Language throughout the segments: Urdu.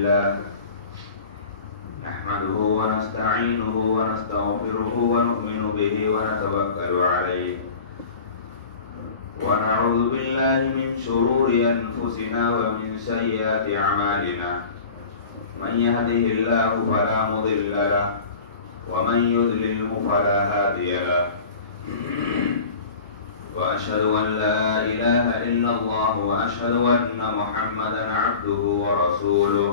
لله نحمده ونستعينه ونستغفره ونؤمن به ونتوكل عليه ونعوذ بالله من شرور أنفسنا ومن سيئات أعمالنا من يهده الله فلا مضل له ومن يضلله فلا هادي له وأشهد أن لا إله إلا الله وأشهد أن محمدا عبده ورسوله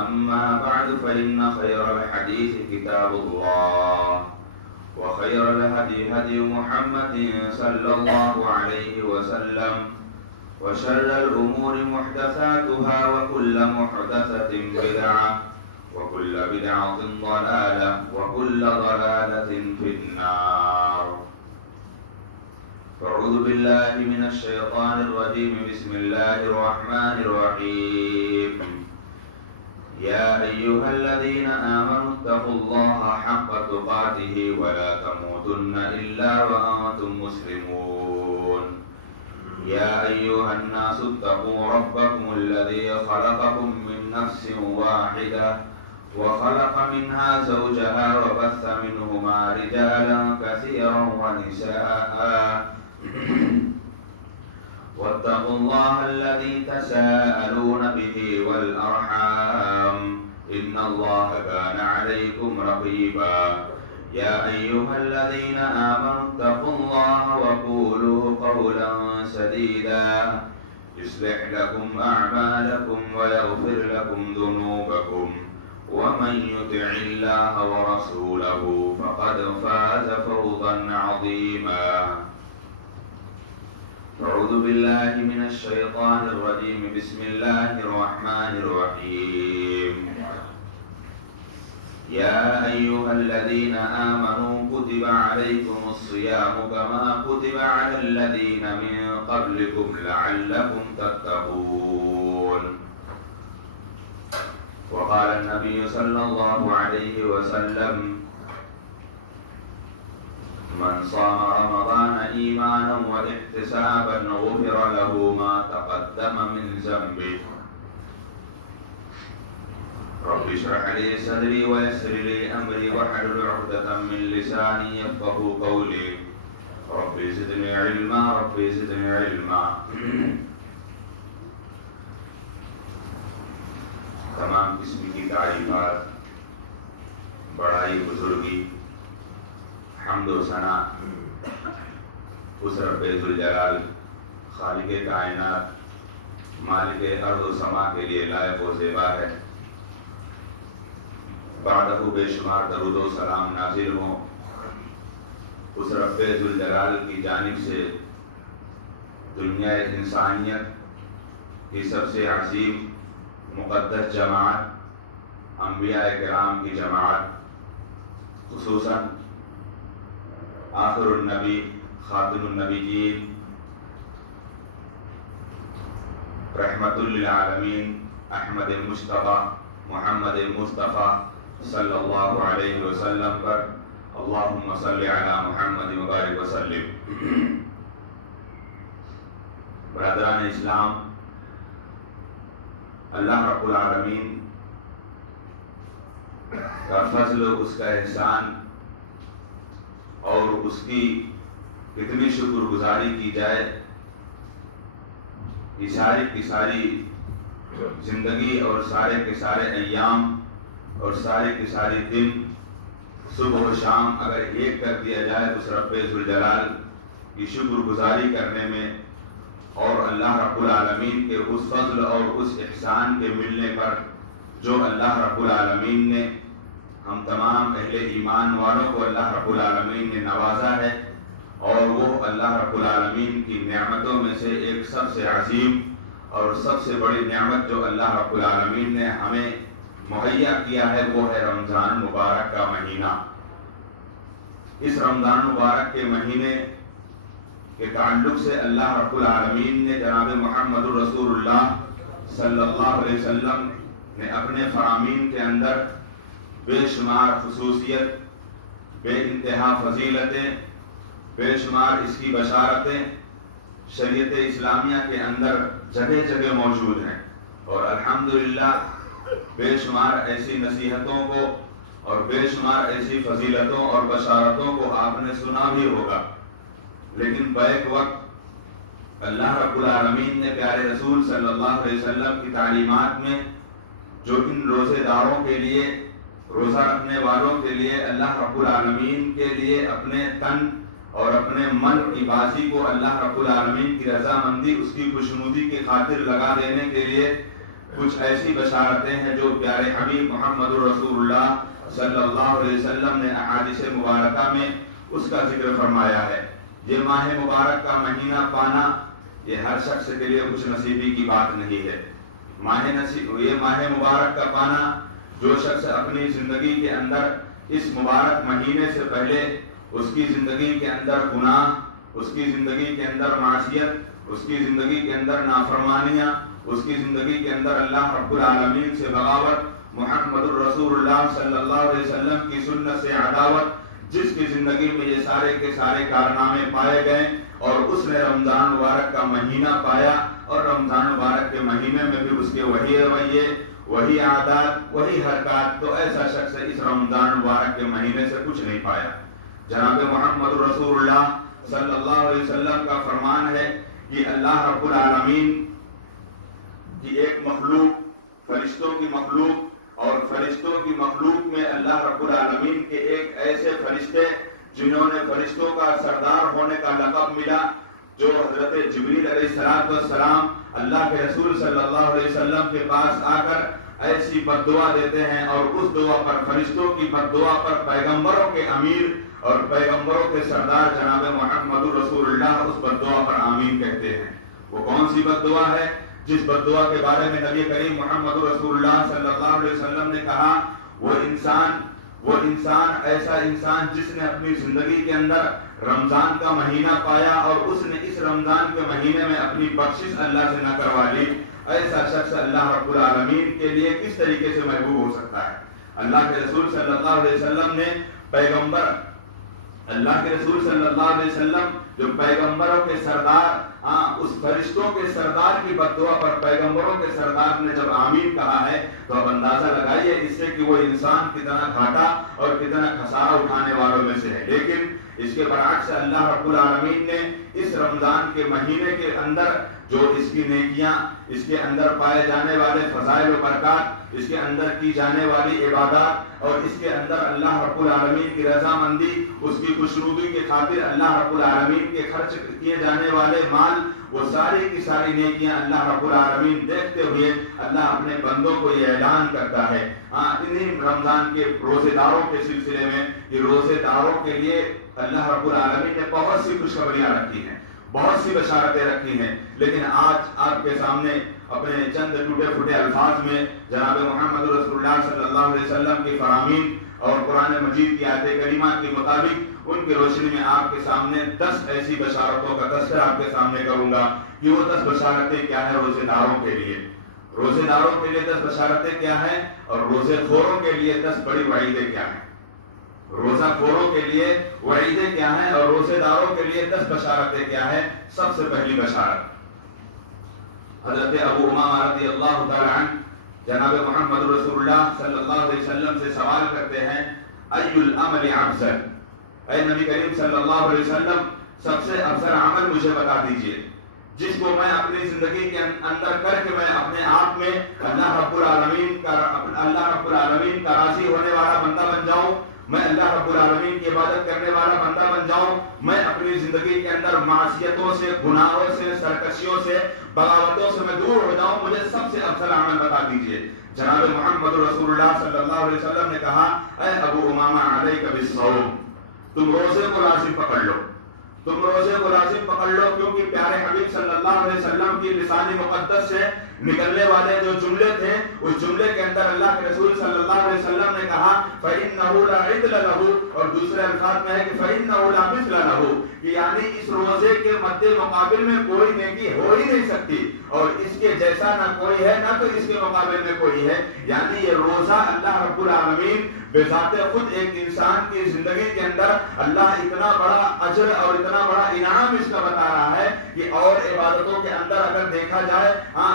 أما بعد فإن خير الحديث كتاب الله وخير الهدي هدي محمد صلى الله عليه وسلم وشر الأمور محدثاتها وكل محدثة بدعة وكل بدعة ضلالة وكل ضلالة في النار. أعوذ بالله من الشيطان الرجيم. بسم الله الرحمن الرحيم. يا أيها الذين آمنوا اتقوا الله حق تقاته ولا تموتن إلا وأنتم مسلمون. يا أيها الناس اتقوا ربكم الذي خلقكم من نفس واحدة وخلق منها زوجها وبث منهما رجالا كثيرا ونساء واتقوا الله الذي تساءلون به والأرحام إن الله كان عليكم رقيبا. يا أيها الذين آمنوا اتقوا الله وقولوا قولا سديدا يصلح لكم أعمالكم ويغفر لكم ذنوبكم ومن يطع الله ورسوله فقد فاز فوزا عظيما. أعوذ بالله من الشيطان الرجيم. بسم الله الرحمن الرحيم. يا أيها الذين آمنوا كتب عليكم الصيام كما كتب على الذين من قبلكم لعلكم تتقون. وقال النبي صلى الله عليه وسلم من صام رمضان إيمانا واحتسابا غفر له ما تقدم من ذنبه. رب اشرح لي صدري ويسر لي أمري واحلل عقدة من لساني يفقهوا قولي. رب زدني علما رب زدني علما. تمام قسم کی تعریفات، بڑائی، بزرگی، حمد و ثنا اس رب ذوالجلال خالق کائنات مالک ارض و سما کے لیے لائق و زیبا ہے. بعدہ بے شمار درود و سلام نازل ہوں اس رب ذوالجلال کی جانب سے دنیا انسانیت کی سب سے عظیم مقدس جماعت انبیاء کرام کی جماعت، خصوصاً آخر النبی خاتم النبیین رحمت للعالمین احمد مصطفیٰ محمد مصطفیٰ صلی اللہ علیہ وسلم پر اللہم صلی علی محمد وبارک وسلم. برادران اسلام، اللہ رب العالمین کا فضل، اس کا احسان اور اس کی کتنی شکر گزاری کی جائے. یہ ساری کی ساری زندگی اور سارے کے سارے ایام اور سارے کے سارے دن صبح و شام اگر ایک کر دیا جائے تو اس رب ذوالجلال کی شکر گزاری کرنے میں اور اللہ رب العالمین کے اس فضل اور اس احسان کے ملنے پر جو اللہ رب العالمین نے ہم تمام اہل ایمان والوں کو اللہ رب العالمین نے نوازا ہے، اور وہ اللہ رب العالمین کی نعمتوں میں سے ایک سب سے عظیم اور سب سے بڑی نعمت جو اللہ رب العالمین نے ہمیں مہیا کیا ہے وہ ہے رمضان مبارک کا مہینہ. اس رمضان مبارک کے مہینے کے تعلق سے اللہ رب العالمین نے جناب محمد رسول اللہ صلی اللہ علیہ وسلم نے اپنے فرامین کے اندر بے شمار خصوصیت، بے انتہا فضیلتیں، بے شمار اس کی بشارتیں شریعت اسلامیہ کے اندر جگہ جگہ موجود ہیں. اور الحمدللہ بے شمار ایسی نصیحتوں کو اور بے شمار ایسی فضیلتوں اور بشارتوں کو آپ نے سنا بھی ہوگا، لیکن بیک وقت اللہ رب العالمین نے پیارے رسول صلی اللہ علیہ وسلم کی تعلیمات میں جو ان روزے داروں کے لیے، روزہ رکھنے والوں کے لیے اللہ رب العالمین کے لیے اپنے تن اور اپنے من کی بازی کو اللہ رب العالمین کی رضامندی، اس کی خوشنودی کی خاطر لگا دینے کے لیے کچھ ایسی بشارتیں ہیں جو پیارے حبیب محمد رسول اللہ صلی اللہ علیہ وسلم نے احادیث مبارکہ میں اس کا ذکر فرمایا ہے۔ یہ ماہ مبارک کا مہینہ پانا یہ ہر شخص کے لیے کچھ نصیبی کی بات نہیں ہے۔ یہ ماہ مبارک کا پانا جو شخص اپنی زندگی کے اندر اس مبارک مہینے سے پہلے اس کی زندگی کے اندر گناہ، اس کی زندگی کے اندر معصیت، اس کی زندگی کے اندر نافرمانیاں، اس کی زندگی کے اندر اللہ رب العالمین سے بغاوت، محمد الرسول اللہ صلی اللہ علیہ وسلم کی سنت سے عداوت، جس کی زندگی میں یہ سارے کے سارے کارنامے پائے گئے اور اس نے رمضان مبارک کا مہینہ پایا، اور رمضان مبارک کے مہینے میں بھی اس کے وہی رویے، وہی عادات، وہی حرکات، تو ایسا شخص اس رمضان مبارک کے مہینے سے کچھ نہیں پایا۔ جناب محمد رسول اللہ صلی اللہ علیہ وسلم کا فرمان ہے کہ اللہ رب العالمین کی ایک مخلوق، فرشتوں کی مخلوق، اور فرشتوں کی مخلوق میں اللہ رب العالمین کے ایک ایسے فرشتے جنہوں نے فرشتوں کا سردار ہونے کا لقب ملا، جو حضرت جبریل علیہ السلام اللہ کے رسول صلی اللہ علیہ وسلم کے پاس آ کر ایسی بد دعا دیتے ہیں، اور اس دعا پر، فرشتوں کی بد دعا پر پیغمبروں کے امیر اور پیغمبروں کے سردار جناب محمد رسول اللہ اس بد دعا پر آمین کہتے ہیں۔ وہ کون سی بد دعا ہے جس بد دعا کے بارے میں نبی کریم محمد رسول اللہ صلی اللہ علیہ وسلم نے کہا، وہ انسان ایسا انسان جس نے اپنی زندگی کے اندر رمضان کا مہینہ پایا اور اس نے اس رمضان کے مہینے میں اپنی بخشش اللہ سے نہ کروا لی، ایسا شخص اللہ رب العالمین کے لیے کس طریقے سے محبوب ہو سکتا ہے؟ اللہ کے رسول صلی اللہ علیہ وسلم نے پیغمبر، اللہ کے رسول صلی اللہ علیہ وسلم جو پیغمبروں کے سردار، اس فرشتوں کے سردار کی بد دعا پر پیغمبروں کے سردار نے جب آمین کہا ہے، تو اب اندازہ لگائیے اس سے کہ وہ انسان کتنا گھاٹا اور کتنا خسارہ اٹھانے والوں میں سے ہے۔ لیکن اس کے برعکس اللہ رب العالمین نے اس رمضان کے مہینے کے اندر جو اس کی نیکیاں، اس کے اندر پائے جانے والے فضائل و برکات، اس کے اندر کی جانے والی عبادات، اور اس کے اندر اللہ رب العالمین کی رضامندی، اس کی خوشنودی کی خاطر اللہ رب العالمین کے خرچ کیے جانے والے مال، وہ ساری کی ساری نیکیاں اللہ رب العالمین دیکھتے ہوئے اللہ اپنے بندوں کو یہ اعلان کرتا ہے۔ انہی رمضان کے روزے داروں کے سلسلے میں، یہ روزے داروں کے لیے اللہ رب العالمین نے بہت سی خوشخبریاں رکھی ہیں، بہت سی بشارتیں رکھی ہیں، لیکن آج آپ کے سامنے اپنے چند ٹوٹے پھوٹے الفاظ میں جناب محمد رسول اللہ صلی اللہ علیہ وسلم کی فرامین اور قرآن مجید کی آیت کریمہ کے مطابق ان کی روشنی میں آپ کے سامنے 10 ایسی بشارتوں کا تذکرہ آپ کے سامنے کروں گا کہ وہ 10 بشارتیں کیا ہیں روزے داروں کے لیے، روزے داروں کے لیے 10 بشارتیں کیا ہیں، اور روزے خوروں کے لیے 10 بڑی وعیدیں کیا ہیں۔ روزہ خوروں کے لیے وعیدیں کیا ہیں اور روزے داروں کے لیے 10 بشارتیں کیا ہیں۔ سب سے پہلی بشارت، حضرت ابو امامہ رضی اللہ تعالی عنہ جناب محمد رسول اللہ صلی اللہ علیہ وسلم سے سوال کرتے ہیں، ای العمل افضل، اے نبی کریم صلی اللہ علیہ وسلم سب سے افضل عمل مجھے بتا دیجئے جس کو میں اپنی زندگی کے اندر کر کے میں اپنے آپ میں اللہ رب العالمین کا راضی ہونے والا بندہ بن جاؤں، میں اللہ رب العالمین کی عبادت کرنے والا بندہ بن جاؤں، میں اپنی زندگی کے اندر معصیتوں سے، گناہوں سے، سرکشیوں سے، بغاوتوں سے میں دور ہو جاؤں، مجھے سب سے افضل عمل بتا دیجئے۔ جناب محمد رسول اللہ صلی اللہ علیہ وسلم نے کہا، اے ابو امامہ علیک بالصوم، تم روزے کو لازم پکڑ لو، تم روزے کو لازم پکڑ لو، کیونکہ پیارے حبیب صلی اللہ علیہ وسلم کی لسان مقدس سے نکلنے والے جو جملے تھے، اس جملے کے اندر اللہ کے رسول صلی اللہ علیہ وسلم نے کہا فَإِنَّهُ لَا عِدْلَ لَهُ، اور دوسرے الفاظ میں ہے کہ فَإِنَّهُ لَا مِثْلَ لَهُ، کہ یعنی اس روزے کے مد مقابل میں کوئی نیکی ہو ہی نہیں سکتی، اور اس کے جیسا نہ کوئی ہے، نہ تو اس کے مقابل میں کوئی ہے۔ یعنی یہ روزہ اللہ رب العالمین بذات خود ایک انسان کی زندگی کے اندر اللہ اتنا بڑا اجر اور اتنا بڑا انعام اس کا بتا رہا ہے کہ اور عبادتوں کے اندر اگر دیکھا جائے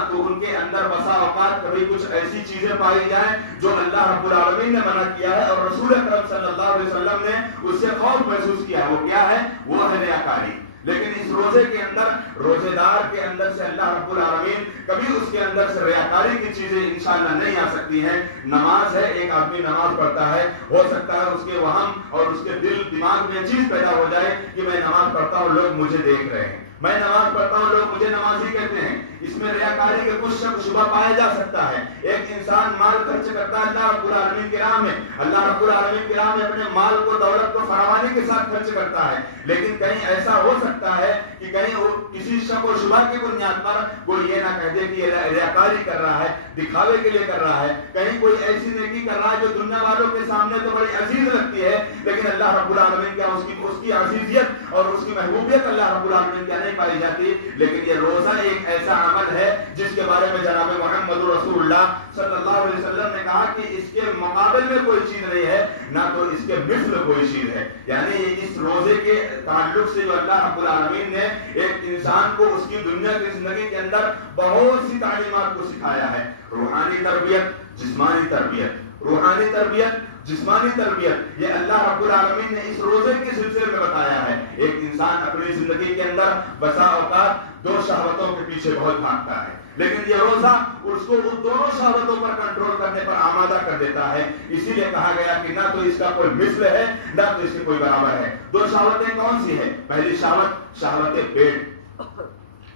تو ان ان کے اندر بسا اوقات کبھی کچھ ایسی چیزیں پائی جائیں جو اللہ رب العالمین نے منع کیا ہے اور رسول اکرم صلی اللہ علیہ وسلم نے اس سے خوف محسوس کیا. وہ کیا ہے؟ وہ ہے ریاکاری. لیکن اس روزے کے اندر روزے دار کے اندر سے اللہ رب العالمین کبھی اس کے اندر سے ریاکاری کی چیزیں انشاءاللہ نہیں آ سکتی ہیں. نماز ہے، ایک آدمی نماز پڑھتا ہے، ہو سکتا ہے اس کے وہم اور اس کے دل دماغ میں چیز پیدا ہو جائے کہ میں نماز پڑھتا ہوں، لوگ مجھے دیکھ رہے ہیں، میں نماز پڑھتا ہوں، لوگ مجھے نمازی کہتے ہیں. اس میں ریاکاری کے کچھ شک شبہ پایا جا سکتا ہے. ایک انسان مال خرچ کرتا ہے اللہ رب العالمین کی راہ میں، اللہ رب العالمین کی راہ میں اپنے مال کو، دولت کو فراوانی کے ساتھ خرچ کرتا ہے، لیکن کہیں ایسا ہو سکتا ہے کہ کہیں وہ کسی شک و شبہ کی بنیاد پر کوئی یہ نہ کہہ دے کہ یہ ریاکاری کر رہا ہے، دکھاوے کے لیے کر رہا ہے، کہیں کوئی ایسی نیکی کر رہا ہے جو دنیا والوں کے سامنے تو بڑی عزیز لگتی ہے، لیکن اللہ رب العالمین کیا اس کی عزیزیت اور اس کی محبوبیت اللہ رب العالمین کیا نہیں پائی جاتی. لیکن یہ روزہ ایک ایسا عمل ہے جس کے بارے میں جناب محمد رسول اللہ صلی اللہ علیہ وسلم نے کہا کہ اس کے مقابل میں کوئی چیز نہیں ہے، نہ تو اس کے مثل کوئی چیز ہے. یعنی اس روزے کے تعلق سے جو اللہ رب العالمین نے ایک انسان کو اس کی دنیا کی زندگی کے اندر بہت سی تعلیمات کو سکھایا ہے. روحانی تربیت، جسمانی تربیت، روحانی تربیت، جسمانی تربیت، یہ اللہ رب العالمین نے اس روزے کے سلسلے میں بتایا ہے. ایک انسان اپنی زندگی کے اندر بسا اوقات دو شہوتوں کے پیچھے بہت بھاگتا ہے، لیکن یہ روزہ اس کو ان دونوں شہوتوں پر کنٹرول کرنے پر آمادہ کر دیتا ہے. اسی لیے کہا گیا کہ نہ تو اس کا کوئی مثل ہے، نہ تو اس کے کوئی برابر ہے. دو شہوتیں کون سی ہیں؟ پہلی شہوت شہوت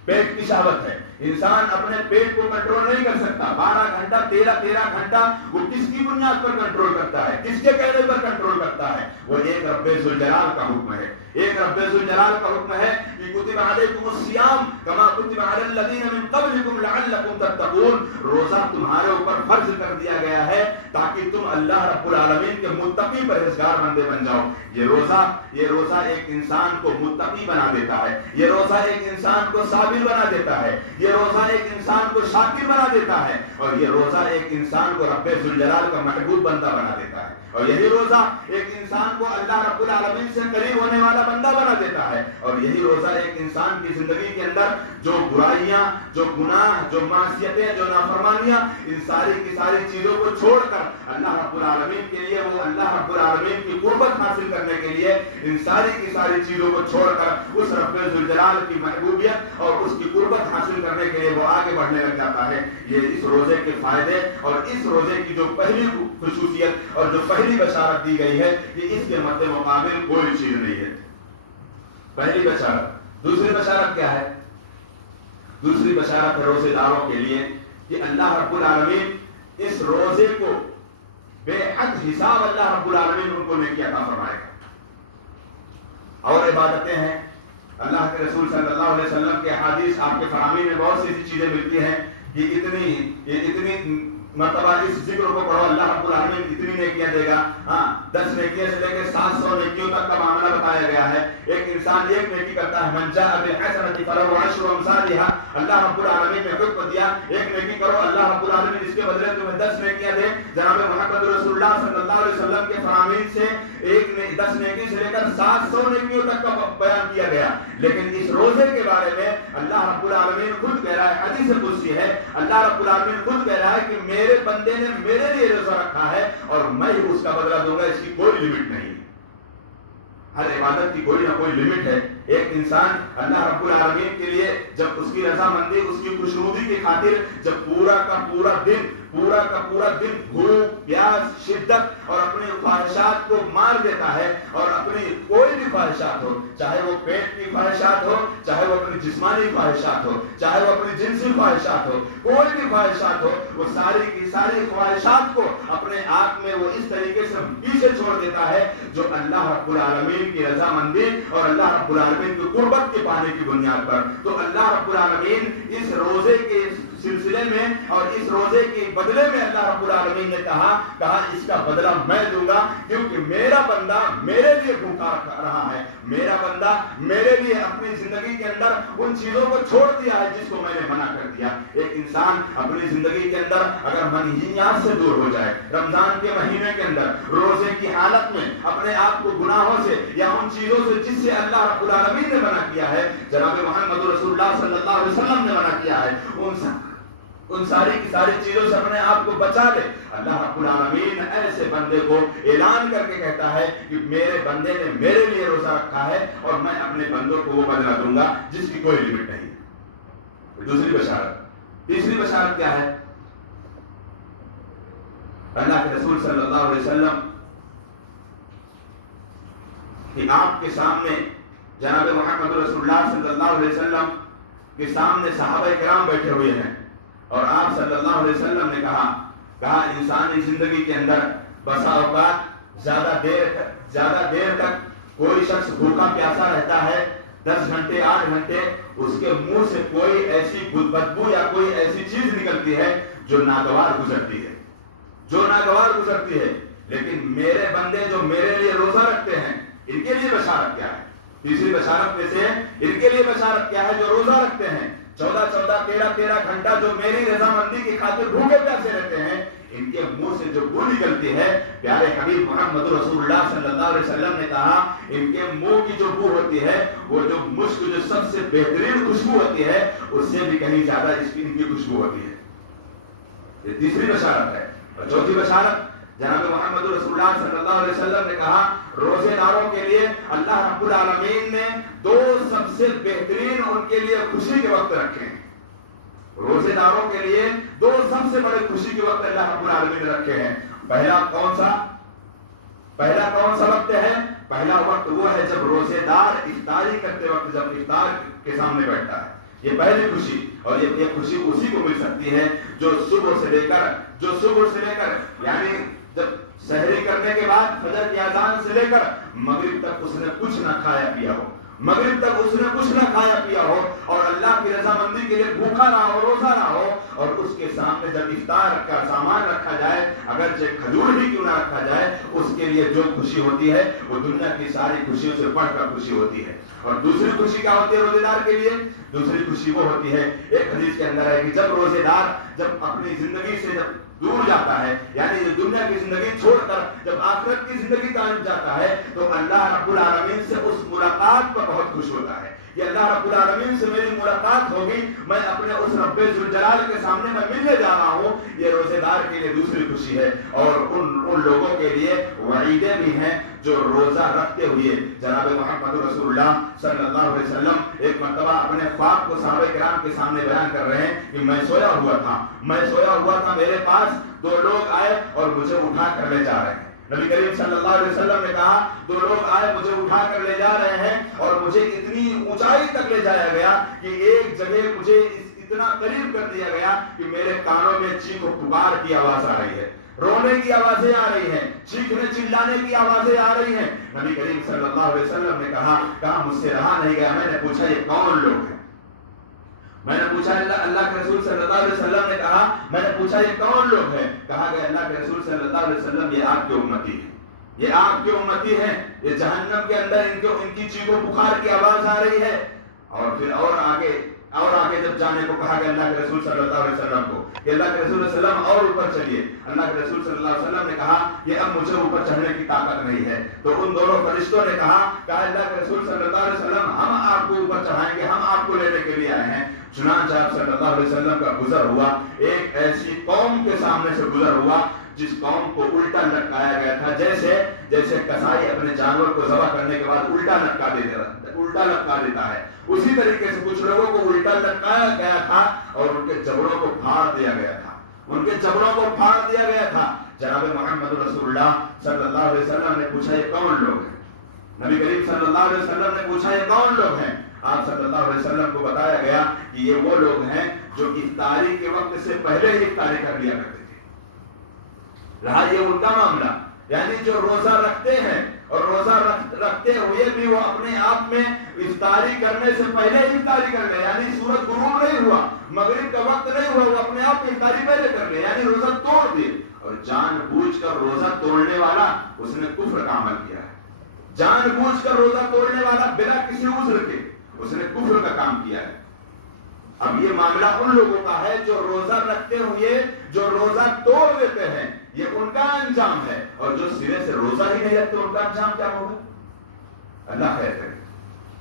پیٹ کی شہوت ہے. انسان اپنے پیٹ کو کنٹرول نہیں کر سکتا. 12 گھنٹہ 13 گھنٹہ وہ کس کی بنیاد پر کنٹرول کرتا ہے؟ کس کے کہنے پر کنٹرول کرتا ہے؟ وہ ایک رب ذوالجلال کا حکم ہے. ایک رب ذوالجلال کا حکم ہے کہ کتب علیکم الصیام کما کتب علی الذین من قبلکم لعلکم تتقون. روزہ تمہارے اوپر فرض کر دیا گیا ہے تاکہ تم اللہ رب العالمین کے متقی پرہیزگار بندے بن جاؤ. یہ روزہ ایک انسان کو متقی بنا دیتا ہے. یہ روزہ ایک انسان کو صابر بنا دیتا ہے. یہ روزہ ایک انسان کو شاکر بنا دیتا ہے. اور یہ روزہ ایک انسان کو رب ذوالجلال کا محبوب بندہ بنا دیتا ہے. اور یہی روزہ ایک انسان کو اللہ رب العالمین سے قریب ہونے والا بندہ بنا دیتا ہے. اور یہی روزہ ایک انسان کی زندگی کے اندر جو برائیاں، جو گناہ، جو معصیتیں، جو نافرمانیاں، ان ساری کی ساری چیزوں کو چھوڑ کر اللہ رب العالمین کے لیے، وہ اللہ رب العالمین کی قربت حاصل کرنے کے لیے ان ساری کی ساری چیزوں کو چھوڑ کر اس رب ذوالجلال کی محبوبیت اور اس کی قربت حاصل کرنے کے لیے وہ آگے بڑھنے لگ جاتا ہے. یہ اس روزے کے فائدے اور اس روزے کی جو پہلی خصوصیت اور جو پہلی بشارت دی گئی ہے کہ اس کے مد مقابل کوئی چیز نہیں ہے. پہلی بشارت. دوسری بشارت کیا ہے؟ دوسری بشارت ہے روزے داروں کے لیے کہ اللہ رب العالمین اس روزے کو بے حد حساب اللہ رب العالمین ان کو نیکی عطا فرمائے گا. اور عبادتیں ہیں. اللہ کے رسول صلی اللہ علیہ وسلم کے حدیث آپ کے فرامین میں بہت سی ایسی چیزیں ملتی ہیں کہ اتنی مرتبہ اس ذکر کو پڑھو اللہ رب العالمین اتنی نیکیاں دے گا. 10 نیکیاں سے لے کے 700 نیکیوں تک کا معاملہ بتایا گیا ہے. ایک انسان ایک نیکی کرتا ہے، من جاء بالحسنۃ فلہ عشر امثالها. اللہ رب العالمین نے حکم دیا ایک نیکی کرو، اللہ رب العالمین اس کے بدلے تمہیں 10 نیکیاں دے. جناب محمد رسول اللہ صلی اللہ علیہ وسلم کے فرامین سے 10 نیکی سے لے کر 700 نیکیوں تک کا بیان کیا گیا. لیکن اس روزے کے بارے میں اللہ رب العالمین خود کہہ رہا ہے، حدیث قدسی ہے، اللہ رب العالمین خود کہہ رہا ہے کہ میرے بندے نے میرے لیے روزہ رکھا ہے اور میں ہی اس کا بدلہ دوں گا. اس کی کوئی لمٹ نہیں. ہر عبادت کی کوئی نہ کوئی لمٹ ہے. ایک انسان اللہ رب العالمین کے لیے جب اس کی رضامندی، اس کی خوشنودی کی خاطر جب پورا کا پورا دن بھوک، پیاس، شدت اور اپنی خواہشات کو مار دیتا ہے اور اپنی کوئی بھی خواہشات ہو، چاہے وہ پیٹ کی خواہشات ہو، چاہے وہ اپنی جسمانی خواہشات ہو، چاہے وہ اپنی جنسی خواہشات ہو، کوئی بھی خواہشات ہو، وہ ساری کی ساری خواہشات کو اپنے آپ میں وہ اس طریقے سے پیچھے چھوڑ دیتا ہے جو اللہ رب العالمین کی رضامندی اور اللہ رب العالمین کی قربت کے پانے کی بنیاد پر. تو اللہ رب العالمین اس روزے کے سلسلے میں اور اس روزے کے بدلے میں اللہ رب العالمین نے کہا اس کا بدلہ میں دوں گا، کیونکہ میرا بندہ میرے لیے بھوکا رہا ہے، میرا بندہ میرے لیے اپنی زندگی کے اندر ان چیزوں کو چھوڑ دیا ہے جس کو میں نے منع کر دیا. ایک انسان اپنی زندگی کے اندر اگر منہیات سے دور ہو جائے، رمضان کے مہینے کے اندر روزے کی حالت میں اپنے آپ کو گناہوں سے یا ان چیزوں سے جس سے اللہ رب العالمین نے منع کیا ہے، جناب محمد رسول اللہ صلی اللہ علیہ وسلم نے منع کیا ہے، ان ساری کی ساری چیزوں سے اپنے آپ کو بچا لے. اللہ رب العالمین ایسے بندے کو اعلان کر کے کہتا ہے کہ میرے بندے نے میرے لیے روزہ رکھا ہے اور میں اپنے بندوں کو وہ بدلہ دوں گا جس کی کوئی لمٹ نہیں. دوسری بشارت. تیسری بشارت کیا ہے؟ اللہ کے رسول صلی اللہ علیہ وسلم کہ آپ کے سامنے جناب محمد رسول اللہ صلی اللہ علیہ وسلم کے سامنے صحابہ کرام بیٹھے ہوئے ہیں اور آپ صلی اللہ علیہ وسلم نے کہا انسانی زندگی کے اندر بسا اوقات زیادہ دیر تک کوئی شخص بھوکا پیاسا رہتا ہے، 10 گھنٹے 8 گھنٹے اس کے منہ سے کوئی ایسی بدبو یا کوئی ایسی چیز نکلتی ہے جو ناگوار گزرتی ہے. لیکن میرے بندے جو میرے لیے روزہ رکھتے ہیں ان کے لیے بشارت کیا ہے؟ تیسری بشارت میں سے ان کے لیے بشارت کیا ہے جو روزہ رکھتے ہیں 13 گھنٹہ جو میری رضامندی کی خاطر بھوکے پیاسے رہتے ہیں، ان کے منہ سے جو بو نکلتی ہے، پیارے حبیب محمد رسول اللہ صلی اللہ علیہ وسلم نے کہا ان کے منہ کی جو بو ہوتی ہے وہ جو مشک جو سب سے بہترین خوشبو ہوتی ہے اس سے بھی کہیں زیادہ ان کی خوشبو ہوتی ہے. یہ تیسری بشارت ہے. اور چوتھی بشارت جناب محمد رسول اللہ صلی اللہ علیہ وسلم نے کہا روزے داروں کے لیے اللہ رب العالمین نے 2 سب سے بہترین ان کے لیے خوشی کے وقت رکھے ہیں. روزے داروں کے لیے 2 سب سے بڑے خوشی کے وقت اللہ رب العالمین نے رکھے ہیں. پہلا کون سا وقت ہے؟ پہلا وقت وہ ہے جب روزے دار افطاری کرتے وقت جب افطار کے سامنے بیٹھتا ہے. یہ پہلی خوشی. اور یہ خوشی اسی کو مل سکتی ہے جو صبح سے لے کر یعنی جب سحری کرنے کے بعد فجر کی اذان سے لے کر مغرب تک اس نے کچھ نہ کھایا پیا ہو اور اللہ کی رضامندی کے لیے بھوکا رہا ہو، روزہ رہا ہو، اور اس کے سامنے جب افطار کا سامان رکھا جائے اگرچہ کھجور بھی کیوں نہ رکھا جائے اس کے لیے جو خوشی ہوتی ہے وہ دنیا کی ساری خوشیوں سے بڑھ کر خوشی ہوتی ہے. اور دوسری خوشی کیا ہوتی ہے روزے دار کے لیے؟ دوسری خوشی وہ ہوتی ہے، ایک حدیث کے اندر ہے کہ جب روزے دار جب اپنی زندگی سے جب دور جاتا ہے، یعنی دنیا کی زندگی چھوڑ کر جب آخرت کی زندگی کا جاتا ہے تو اللہ رب العالمین سے اس ملاقات پر بہت خوش ہوتا ہے کہ اللہ رب العالمین سے میری ملاقات ہوگی، میں اپنے اس رب ذوالجلال کے سامنے میں ملنے جا رہا ہوں. یہ روزے دار کے لیے دوسری خوشی ہے. اور ان لوگوں کے لیے وعیدیں بھی ہیں جو روزہ رکھتے ہوئے جناب محمد رسول اللہ صلی اللہ علیہ وسلم ایک مرتبہ اپنے خواب کو صحابہ کرام کے سامنے بیان کر رہے ہیں کہ میں سویا ہوا تھا میرے پاس 2 لوگ آئے اور مجھے اٹھا کر لے جا رہے ہیں. نبی کریم صلی اللہ علیہ وسلم نے کہا 2 لوگ آئے مجھے اٹھا کر لے جا رہے ہیں اور مجھے اتنی اونچائی تک لے جایا گیا کہ ایک جگہ مجھے اتنا قریب کر دیا گیا کہ میرے کانوں میں چیخ و پکار کی آواز آ رہی ہے، رونے کی آوازیں آ رہی ہیں، چیخنے چلانے کی آوازیں آ رہی ہیں. نبی کریم صلی اللہ علیہ وسلم نے کہا مجھ سے رہا نہیں گیا. میں نے پوچھا یہ کون لوگ ہیں؟ میں نے پوچھا اللہ کے رسول صلی اللہ علیہ وسلم نے کہا میں نے پوچھا یہ کون لوگ ہیں؟ کہا گیا اللہ کے رسول صلی اللہ علیہ وسلم یہ آپ کے امتی ہیں، یہ جہنم کے اندر ان کی چیخ و پکار کی آواز آ رہی ہے. اور پھر اور آگے جب جانے کو کہا گیا اللہ کے رسول صلی اللہ علیہ وسلم کو کہ اللہ کے رسول صلی اللہ علیہ وسلم اور اوپر چلیے. اللہ کے رسول صلی اللہ علیہ وسلم نے کہا کہ اب مجھے اوپر چڑھنے کی طاقت نہیں ہے. تو ان دونوں فرشتوں نے کہا اللہ کے رسول صلی اللہ علیہ وسلم ہم آپ کو اوپر چڑھائیں گے، ہم آپ کو لینے کے لیے آئے ہیں. چنانچہ آپ صلی اللہ علیہ وسلم کا گزر ہوا، ایک ایسی قوم کے سامنے سے گزر ہوا جس قوم کو الٹا لٹکایا گیا تھا، جیسے کسائی اپنے جانور کو ذبح کرنے کے بعد الٹا لٹکا دیتا ہے، اسی طریقے سے کچھ لوگوں کو الٹا لٹکایا گیا تھا اور ان کے جبڑوں کو پھاڑ دیا گیا تھا. جناب محمد رسول اللہ صلی اللہ علیہ وسلم نے پوچھا یہ کون لوگ ہیں؟ نبی کریم صلی اللہ علیہ وسلم نے پوچھا یہ کون لوگ ہیں؟ آپ صلی اللہ علیہ وسلم کو بتایا گیا کہ یہ وہ لوگ ہیں جو افطاری کے وقت سے پہلے ہی افطاری کر لیا کرتے تھے. رہا یہ ان کا معاملہ، یعنی جو روزہ رکھتے ہیں اور روزہ رکھتے ہوئے بھی وہ اپنے آپ میں افطاری کرنے سے پہلے ہی افطاری کر لے، یعنی سورج غروب نہیں ہوا، مغرب کا وقت نہیں ہوا، وہ اپنے آپ میں افطاری پہلے کر لے، یعنی روزہ توڑ دے. اور جان بوجھ کر روزہ توڑنے والا اس نے کفر کا عمل کیا ہے. جان بوجھ کر روزہ توڑنے والا بلا کسی عذر کے اس نے کفر کا کام کیا ہے. اب یہ معاملہ ان لوگوں کا ہے جو روزہ رکھتے ہوئے جو روزہ توڑ دیتے ہیں، یہ ان کا انجام ہے. اور جو سرے سے روزہ ہی نہیں رکھتے ان کا انجام کیا ہوگا؟ اللہ خیر کرے.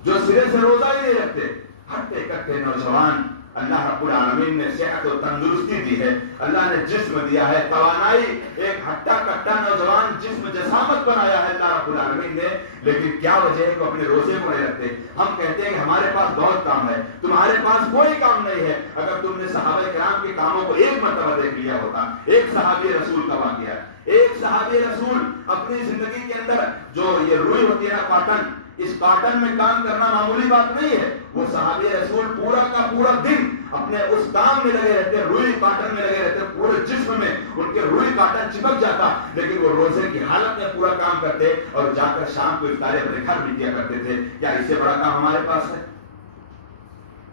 جو سرے سے روزہ ہی نہیں رکھتے، ہٹتے کٹے نوجوان اللہ رب العالمین نے صحت و تندرستی دی ہے، اللہ نے جسم دیا ہے، توانائی، ایک ہٹا کٹا نوجوان جسم جسامت بنایا ہے اللہ رب العالمین نے، لیکن کیا وجہ ہے کہ اپنے روزے کو نہیں رکھتے؟ ہم کہتے ہیں کہ ہمارے پاس بہت کام ہے، تمہارے پاس کوئی کام نہیں ہے۔ اگر تم نے صحابہ کرام کے کاموں کو ایک مرتبہ دیکھ لیا ہوتا، ایک صحابی رسول کا واقعہ، ایک صحابی رسول اپنی زندگی کے اندر جو یہ روئی ہوتی ہے نا کاٹن، اس کاٹن میں کام کرنا معمولی بات نہیں ہے۔ وہ صحابی رسول پورا کا پورا دن اپنے اس کام میں لگے رہتے، روئی کاٹن میں لگے رہتے، پورے جسم میں ان کے روئی کاٹن چپک جاتا، لیکن وہ روزے کی حالت میں پورا کام کرتے اور جا کر شام کو افطاری اپنے گھر بھی کیا کرتے تھے۔ کیا اس سے بڑا کام ہمارے پاس ہے؟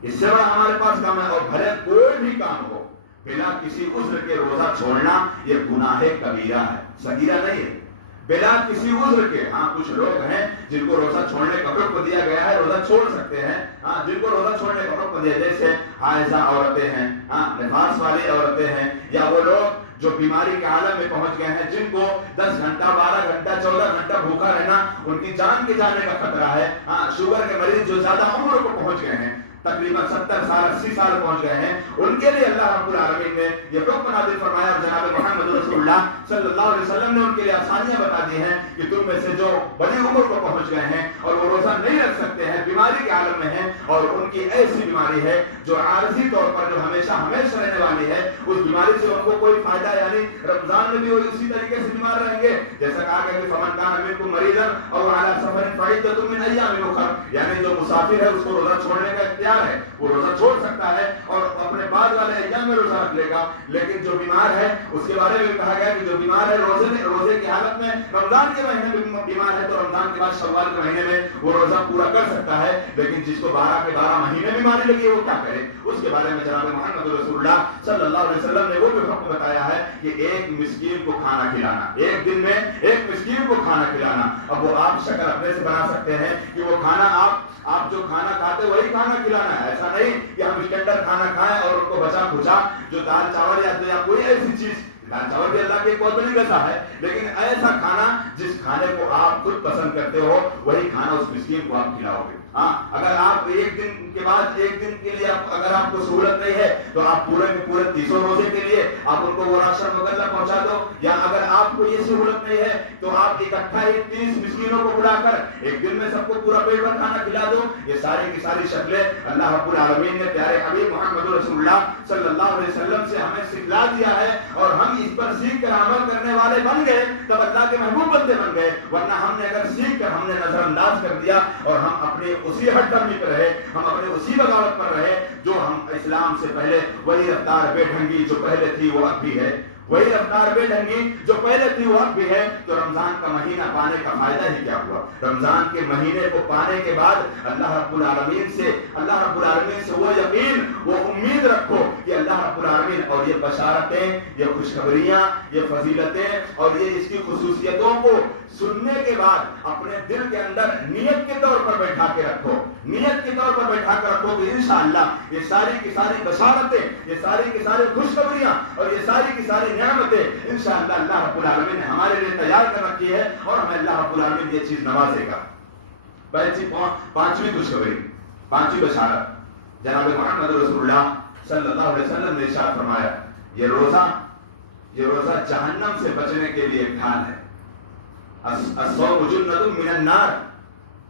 اس سے بڑا ہمارے پاس کام ہے؟ اور بھلے کوئی بھی کام ہو، بلا کسی عذر کے روزہ چھوڑنا یہ گناہ کبیرہ ہے، صغیرہ نہیں ہے، بلا کسی عذر کے۔ ہاں کچھ لوگ ہیں جن کو روزہ چھوڑنے کا حکم دیا گیا ہے، روزہ چھوڑ سکتے ہیں، ہاں جن کو روزہ چھوڑنے کا حکم دیا، جیسے حائضہ عورتیں ہیں، ہاں نفاس والی عورتیں ہیں، یا وہ لوگ جو بیماری کے عالم میں پہنچ گئے ہیں، جن کو 10 گھنٹہ 12 گھنٹہ 14 گھنٹہ بھوکا رہنا ان کی جان کے جانے کا خطرہ ہے، ہاں شوگر کے مریض جو زیادہ عمر کو پہنچ گئے ہیں، تقریباً 70 سال 80 سال پہنچ گئے ہیں، ان کے لیے اللہ رب العالمین نے یہ حکم نازل فرمایا، اور جناب محمد رسول اللہ صلی اللہ علیہ وسلم نے ان کے لیے آسانیاں بتا دی ہیں کہ تم میں سے جو بڑی عمر کو پہنچ گئے ہیں اور وہ روزہ نہیں رکھ سکتے ہیں، بیماری کے عالم میں ہیں، اور ان کی ایسی بیماری ہے جو عارضی طور پر جو ہمیشہ ہمیشہ رہنے والی ہے، اس بیماری سے ان کو کوئی فائدہ، یعنی رمضان میں بھی وہ اسی طریقے سے بیمار رہیں گے جیسا کہا گیا کہ فمن کان منکم مریضا او علی سفر فعدۃ من ایام اخر، یعنی جو مسافر ہے اس کو روزہ چھوڑنے کا اختیار ہے، وہ روزہ چھوڑ سکتا ہے اور اپنے بعد والے ایام میں روزہ رکھ لے گا، لیکن جو بیمار ہے اس کے بارے میں کہا گیا کہ جو بیمار ہے روزے کی حالت میں، رمضان کے مہینے میں بیمار ہے تو رمضان کے بعد شوال کے مہینے میں وہ روزہ پورا کر سکتا ہے، لیکن جس کو 12 کے 12 مہینے بیماری لگی ہے وہ کیا کرے؟ اس کے بارے میں جناب محمد رسول اللہ صلی اللہ علیہ وسلم نے وہ بھی حکم بتایا ہے کہ ایک مسکین کو کھانا کھلانا، ایک دن میں ایک مسکین کو کھانا کھلانا۔ اب وہ آپ شکل اپنے سے بنا سکتے ہیں کہ وہ کھانا آپ جو کھانا کھاتے وہی کھانا کھلانا ہے، ایسا نہیں کہ ہم اسٹینڈرڈ کھانا کھائیں اور ان کو بچا کھچا جو دال چاول یا کوئی ایسی چیز، دال چاول بھی اللہ کی ایک بہت بڑی غذا ہے، لیکن ایسا کھانا جس کھانے کو آپ خود پسند کرتے ہو وہی کھانا اس مسکین کو آپ کھلاؤ گے۔ ہاں اگر آپ ایک دن کے بعد ایک دن کے لیے اگر آپ کو سہولت نہیں ہے تو آپ پورے کے پورے 300 روزے کے لیے آپ ان کو وہ راشن مغلہ پہنچا دو، یا اگر آپ کو یہ سہولت نہیں ہے تو آپ اکٹھا ہی 30 مسکینوں کو بلا کر ایک دن میں سب کو پورا پیٹ بھر کھانا کھلا دو۔ یہ ساری کی ساری شکلیں اللہ رب العالمین نے پیارے حبیب محمد رسول اللہ صلی اللہ علیہ وسلم سے ہمیں سکھلا دیا ہے، اور ہم اس پر سیکھ کر عمل کرنے والے بن گئے تب اللہ کے محبوب بندے بن گئے، ورنہ ہم نے اگر سیکھ کر ہم نے نظر انداز کر دیا اور ہم اپنے اسی ہٹ درمی پر رہے، ہم اپنے اسی بغاوت پر رہے جو ہم اسلام سے پہلے، وہی رفتار بے ڈھنگی جو پہلے تھی وہ اب بھی ہے، وہی رفتار بے ڈھنگی جو پہلے تھی وہ اب بھی ہے، تو رمضان کا مہینہ پانے کا فائدہ ہی کیا ہوا؟ رمضان کے مہینے کو پانے کے بعد اللہ رب العالمین سے وہ یقین، وہ امید رکھو کہ اللہ رب العالمین، اور یہ بشارتیں، یہ خوشخبریاں، یہ فضیلتیں اور یہ اس کی خصوصیتوں کو سننے کے بعد اپنے دل کے اندر نیت کے طور پر بیٹھا کے رکھو، نیت کے طور پر بیٹھا کر رکھو کہ انشاءاللہ یہ ساری کی ساری بشارتیں، یہ ساری کی ساری خوشخبریاں اور یہ ساری کی ساری نعمتیں انشاءاللہ اللہ رب العالمین نے ہمارے لیے تیار کر رکھی ہے، اور ہمیں اللہ رب العالمین یہ چیز نوازے گا۔ پانچویں خوشخبری، پانچویں بشارت، جناب محمد رسول اللہ صلی اللہ علیہ وسلم نے ارشاد فرمایا، یہ روزہ جہنم سے بچنے کے لیے ایک ڈھال ہے۔ الصوم جنۃ من النار،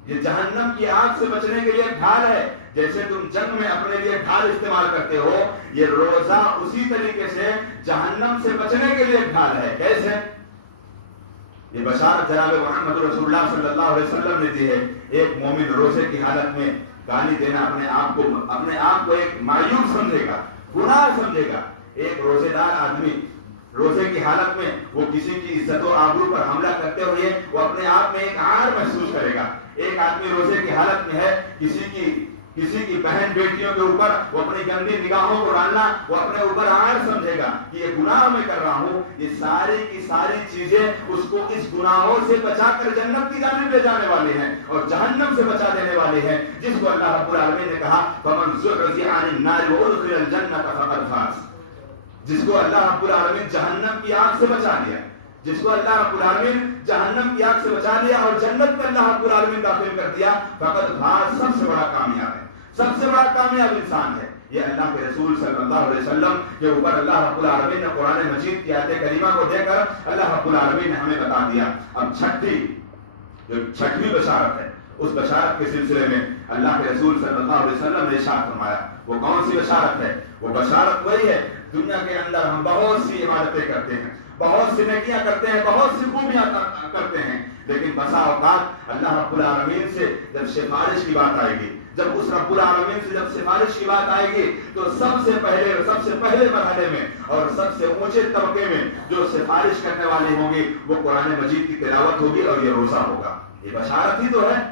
یہ جہنم کی آگ سے بچنے کے لیے ایک ڈھال ہے۔ جیسے تم جنگ میں اپنے لیے ڈھال استعمال کرتے ہو، یہ روزہ اسی طریقے سے جہنم سے بچنے کے لیے ایک ڈھال ہے۔ کیسے؟ یہ بشارت جناب محمد رسول اللہ صلی اللہ علیہ وسلم نے دی ہے۔ ایک مومن روزے کی حالت میں گالی دینا اپنے آپ کو ایک مایوب سمجھے گا، گناہ سمجھے گا۔ ایک روزے دار آدمی روزے کی حالت میں وہ کسی کی عزت و آبرو پر حملہ کرتے ہوئے وہ اپنے آپ میں ایک عار محسوس کرے گا۔ ایک آدمی روزے کی حالت میں ہے کسی کی بہن بیٹیوں کے اوپر وہ اپنی گندی نگاہوں کو ڈالنا وہ اپنے اوپر عار سمجھے گا کہ یہ گناہ میں کر رہا ہوں۔ یہ ساری کی ساری چیزیں اس کو اس گناہوں سے بچا کر جنت کی جانب لے جانے والی ہیں اور جہنم سے بچا دینے والی ہیں، جس کو اللہ رب العالمین نے کہا فَمَنْ زُحْزِحَ عَنِ النَّارِ وَأُدْخِلَ الْجَنَّةَ فَقَدْ فَازَ، جس کو اللہ رب العالمین جہنم کی آگ سے بچا لیا، جس کو اللہ رب العالمین جہنم کی آگ سے بچا لیا اور جنت میں اللہ رب العالمین داخل کر دیا، فقط فاز، سب سے بڑا کامیاب ہے، سب سے بڑا کامیاب انسان ہے۔ یہ اللہ کے رسول صلی اللہ علیہ وسلم کے اوپر اللہ رب العالمین نے قرآن مجید کی آیت کریمہ کو دے کر اللہ رب العالمین نے ہمیں بتا دیا. اب چھٹویں بشارت ہے، اس بشارت کے سلسلے میں اللہ کے رسول صلی اللہ علیہ وسلم نے ارشاد فرمایا. وہ کون سی بشارت ہے؟ وہ بشارت وہی ہے، دنیا کے اندر ہم بہت سی عبادتیں کرتے ہیں، بہت سی نیکیاں کرتے ہیں، بہت سی خوبیاں کرتے ہیں، لیکن بسا اوقات اللہ رب العالمین سے جب سفارش کی بات آئے گی، جب اس رب العالمین سے جب سفارش کی بات آئے گی تو سب سے پہلے مرحلے میں اور سب سے اونچے طبقے میں جو سفارش کرنے والے ہوں گے وہ قرآن مجید کی تلاوت ہوگی اور یہ روزہ ہوگا. یہ بشارت ہی تو ہے،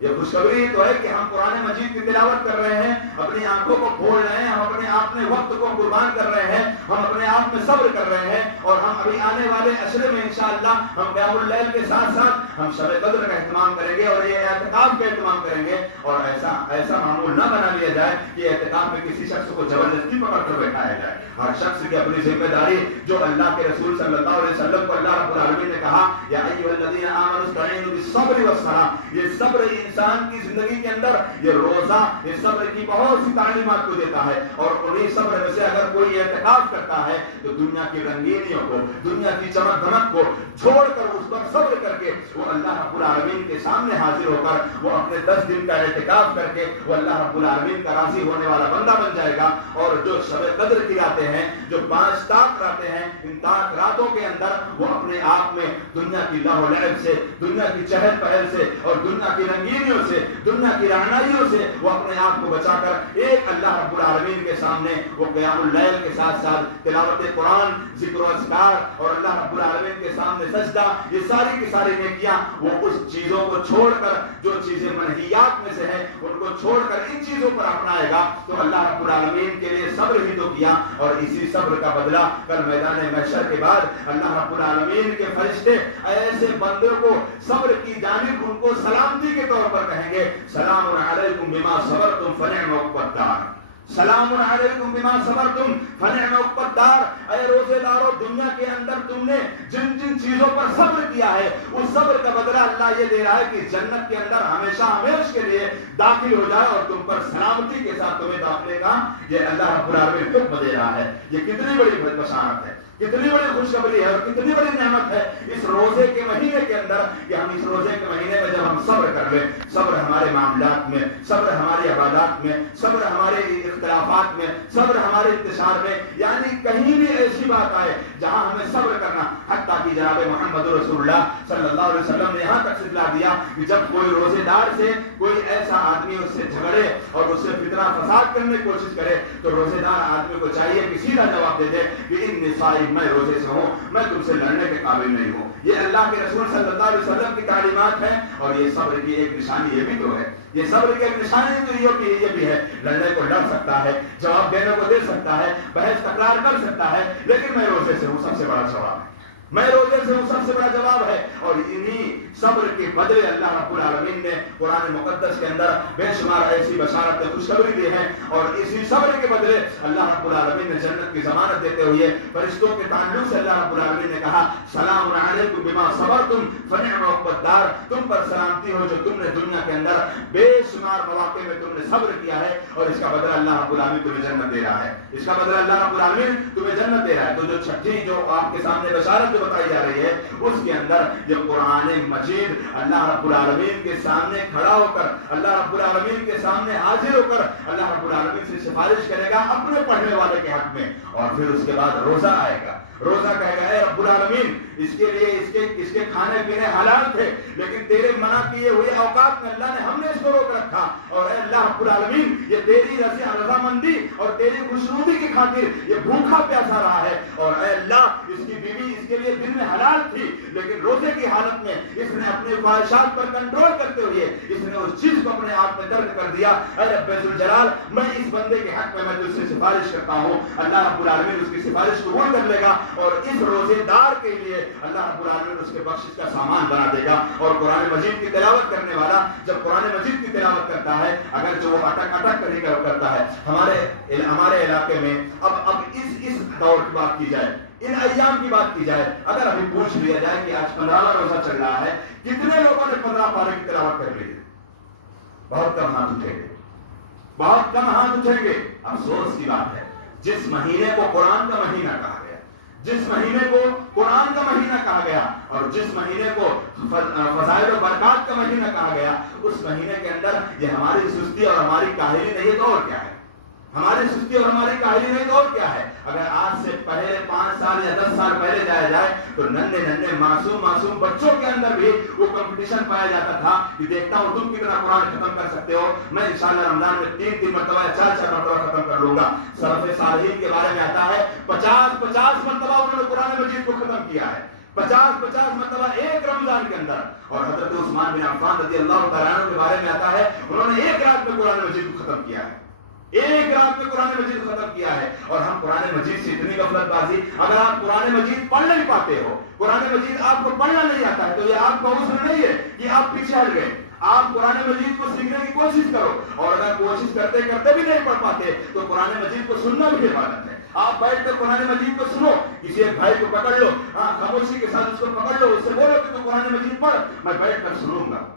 یہ خوشخبری تو ہے کہ ہم قرآن مجید کی تلاوت کر رہے ہیں، اپنی آنکھوں کو کھول رہے ہیں، ہم اپنے آپ میں وقت کو قربان کر رہے ہیں، ہم اپنے آپ میں صبر کر رہے ہیں، اور ہم ابھی آنے والے عشرے میں انشاءاللہ ہم قیام اللیل کے ساتھ ساتھ ہم شب قدر کا اہتمام کریں گے اور یہ اعتکاف کا اہتمام کریں گے. اور ایسا معمول نہ بنا لیا جائے کہ اعتکاف میں کسی شخص کو زبردستی پکڑ کر بیٹھایا جائے. ہر شخص کی اپنی ذمہ داری، جو اللہ کے رسول صلی اللہ علیہ وسلم کو اللہ رب العالمین نے کہا یا ایھا الذین آمنوا استعینوا بالصبر والصلاۃ، یہ صبر انسان کی زندگی کے اندر، یہ روزہ یہ صبر کی بہت سی تعلیمات کو دیتا ہے. اور انہی صبر میں سے اگر کوئی اعتکاف کرتا ہے تو دنیا کی رنگینیوں کو، دنیا کی چمک دھمک کو چھوڑ کر اس پر صبر کر کے وہ اللہ رب العالمین کے سامنے حاضر ہو کر وہ اپنے 10 دن کا اعتکاف کر کے وہ اللہ رب العالمین کا راضی ہونے والا بندہ بن جائے گا. اور جو شب قدر کی راتیں ہیں، جو 5 طاق راتیں ہیں، ان طاق راتوں کے اندر وہ اپنے آپ میں دنیا کی لہو لعب سے، دنیا کی چہل پہل سے اور دنیا کی رنگینیوں سے، دنیا کی رعنائیوں سے وہ اپنے آپ کو بچا کر ایک اللہ رب العالمین کے سامنے وہ قیام اللیل کے ساتھ ساتھ تلاوت قرآن، ذکر و اذکار اور اللہ رب العالمین کے سامنے سجدہ، یہ ساری کی ساری نیکیاں وہ اس چیزوں کو چھوڑ کر، جو چیزیں منہیات میں سے ہیں ان کو چھوڑ کر ان چیزوں پر اپنائے گا. تو اللہ رب العالمین کے لیے صبر ہی تو کیا، اور اسی صبر کا بدلہ کل میدان محشر کے بعد اللہ رب العالمین کے فرشتے ایسے بندوں کو صبر کی جانب ان کو سلامتی کے طور پر کہیں گے، سلام علیکم بما صبرتم فنعم عقبی الدار، سلام علیکم بما صبرتم فنعم عقبی الدار. اے روزے دارو، دنیا کے اندر تم نے جن جن چیزوں پر صبر کیا ہے اس صبر کا بدلہ اللہ یہ دے رہا ہے کہ جنت کے اندر ہمیشہ ہمیش کے لیے داخل ہو جائے اور تم پر سلامتی کے ساتھ تمہیں داخلے کا یہ اللہ رب العالمین حکم دے رہا ہے. یہ کتنی بڑی بشارت ہے، کتنی بڑی خوشخبری ہے اور کتنی بڑی نعمت ہے اس روزے کے مہینے کے اندر کہ ہم اس روزے کے مہینے میں جب ہم صبر کر لیں، صبر ہمارے معاملات میں، صبر ہماری عبادات میں، صبر ہمارے اختلافات میں، صبر ہمارے انتشار میں، یعنی کہیں بھی ایسی بات آئے جہاں ہمیں صبر کرنا، حتیٰ کہ جناب محمد رسول اللہ صلی اللہ علیہ وسلم نے یہاں تک سکھلا دیا کہ جب کوئی روزے دار سے کوئی ایسا آدمی اس سے جھگڑے اور اس سے فتنہ فساد کرنے کی کوشش کرے تو روزے دار آدمی کو چاہیے کہ سیدھا جواب دے دے کہ ان نسائی میں روزے سے ہوں، میں تم سے لڑنے کے قابل نہیں ہوں. یہ اللہ کے رسول صلی اللہ علیہ وسلم کی تعلیمات ہیں. اور یہ صبر کی ایک نشانی یہ بھی تو ہے، یہ صبر کی ایک نشانی تو یہ بھی ہے، لڑنے کو لڑ سکتا ہے، جواب دینے کو دے سکتا ہے، بحث تکرار کر سکتا ہے، لیکن میں روزے سے ہوں، سب سے بڑا جواب ہے، میں روزے سے ہوں، سب سے بڑا جواب ہے. اور انہی صبر کے بدلے اللہ رب العالمین نے قرآن مقدس کے اندر بے شمار ایسی بشارت خوشخبری دی ہے. اور اسی صبر کے بدلے اللہ رب العالمین نے جنت کی ضمانت دیتے ہوئے فرشتوں کے تعلق سے اللہ رب العالمین نے کہا سلام علیکم بما صبرتم فنعم عقبی الدار، تم پر سلامتی ہو جو تم نے دنیا کے اندر بے شمار مواقع میں تم نے صبر کیا ہے اور اس کا بدلہ اللہ رب العالمین تمہیں جنت دے رہا ہے، اس کا بدلہ اللہ رب العالمین تمہیں جنت دے رہا ہے. تو جو چھٹی جو آپ کے سامنے بشارت جو بتائی جا رہی ہے اس کے اندر یہ قرآن مجید اللہ رب العالمین کے سامنے کھڑا ہو کر، اللہ رب العالمین کے سامنے حاضر ہو کر اللہ رب العالمین سے سفارش کرے گا اپنے پڑھنے والے کے حق میں. اور پھر اس کے بعد روزہ آئے گا، روزہ کہے گا اے رب العالمین اس کے لیے اس کے کھانے پینے حلال تھے لیکن تیرے منع کیے ہوئے اوقات میں اللہ نے ہم نے اس کو روک رکھا، اور اے اللہ رب العالمین یہ تیری رضامندی اور تیری خوشنودی کی خاطر یہ بھوکا پیاسا رہا ہے، اور اے اللہ اس کی بیوی اس کے لیے دن میں حلال تھی لیکن روزے کی حالت میں اس نے اپنے خواہشات پر کنٹرول کرتے ہوئے اس نے اس چیز کو اپنے آپ میں ترک کر دیا. اے رب ذوالجلال میں اس بندے کے حق میں تجھ سے سفارش کرتا ہوں، اللہ رب العالمین اس کی سفارش قبول کر لے گا اور اس روزے دار کے لیے اللہ رب العالمین اس کے بخشش کا سامان بنا دے گا. اور قرآن مجید کی تلاوت کرنے والا جب قرآن مجید کی تلاوت کرتا ہے اگر جو وہ اٹک کر ہی کرتا ہے، ہمارے علاقے میں اب اس دور کی بات کی جائے، ان ایام کی بات کی جائے، اگر ابھی پوچھ لیا جائے کہ آج 15واں روزہ چل رہا ہے کتنے لوگوں نے 15 پارے کی تلاوت کر لی ہے، بہت کم ہاتھ اٹھے گے. بہت کم ہاتھ اٹھیں گے. افسوس کی بات ہے جس مہینے کو قرآن کا مہینہ کہا گیا، جس مہینے کو قرآن کا مہینہ کہا گیا اور جس مہینے کو فضائل و برکات کا مہینہ کہا گیا، اس مہینے کے اندر یہ ہماری سستی اور ہماری کاہلی نہیں ہے تو اور کیا ہے؟ ہماری سستی اور ہماری کاہلی نہیں تو اور کیا ہے؟ اگر آج سے پہلے 5 سال یا 10 سال پہلے جایا جائے تو ننھے معصوم بچوں کے اندر بھی وہ کمپٹیشن پایا جاتا تھا کہ دیکھتا ہوں تم کتنا قرآن ختم کر سکتے ہو، میں انشاءاللہ رمضان میں 3 مرتبہ یا 4 مرتبہ ختم کر لوں گا. سلف صالحین کے بارے میں آتا ہے 50 مرتبہ انہوں نے قرآن مجید کو ختم کیا ہے، 50 مرتبہ ایک رمضان کے اندر. اور حضرت عثمان بن عفان رضی اللہ تعالیٰ عنہ کے بارے میں آتا ہے انہوں نے ایک رات میں قرآن مجید کو ختم کیا ہے، ایک رات میں قرآن مجید ختم کیا ہے. اور ہم قرآن مجید سے اتنی غفلت بازی، اگر آپ قرآن مجید پڑھ نہیں پاتے ہو، قرآن مجید آپ کو پڑھنا نہیں آتا ہے، تو یہ آپ کا عذر نہیں ہے کہ آپ پیچھے ہٹ گئے. آپ قرآن مجید کو سیکھنے کی کوشش کرو، اور اگر کوشش کرتے کرتے بھی نہیں پڑھ پاتے تو قرآن مجید کو سننا بھی عبادت ہے. آپ بیٹھ کر قرآن مجید کو سنو، کسی ایک بھائی کو پکڑ لو، خاموشی کے ساتھ اس کو پکڑ لو، اس سے بولو کہ تو قرآن مجید پڑھ، میں بیٹھ کر سنوں گا.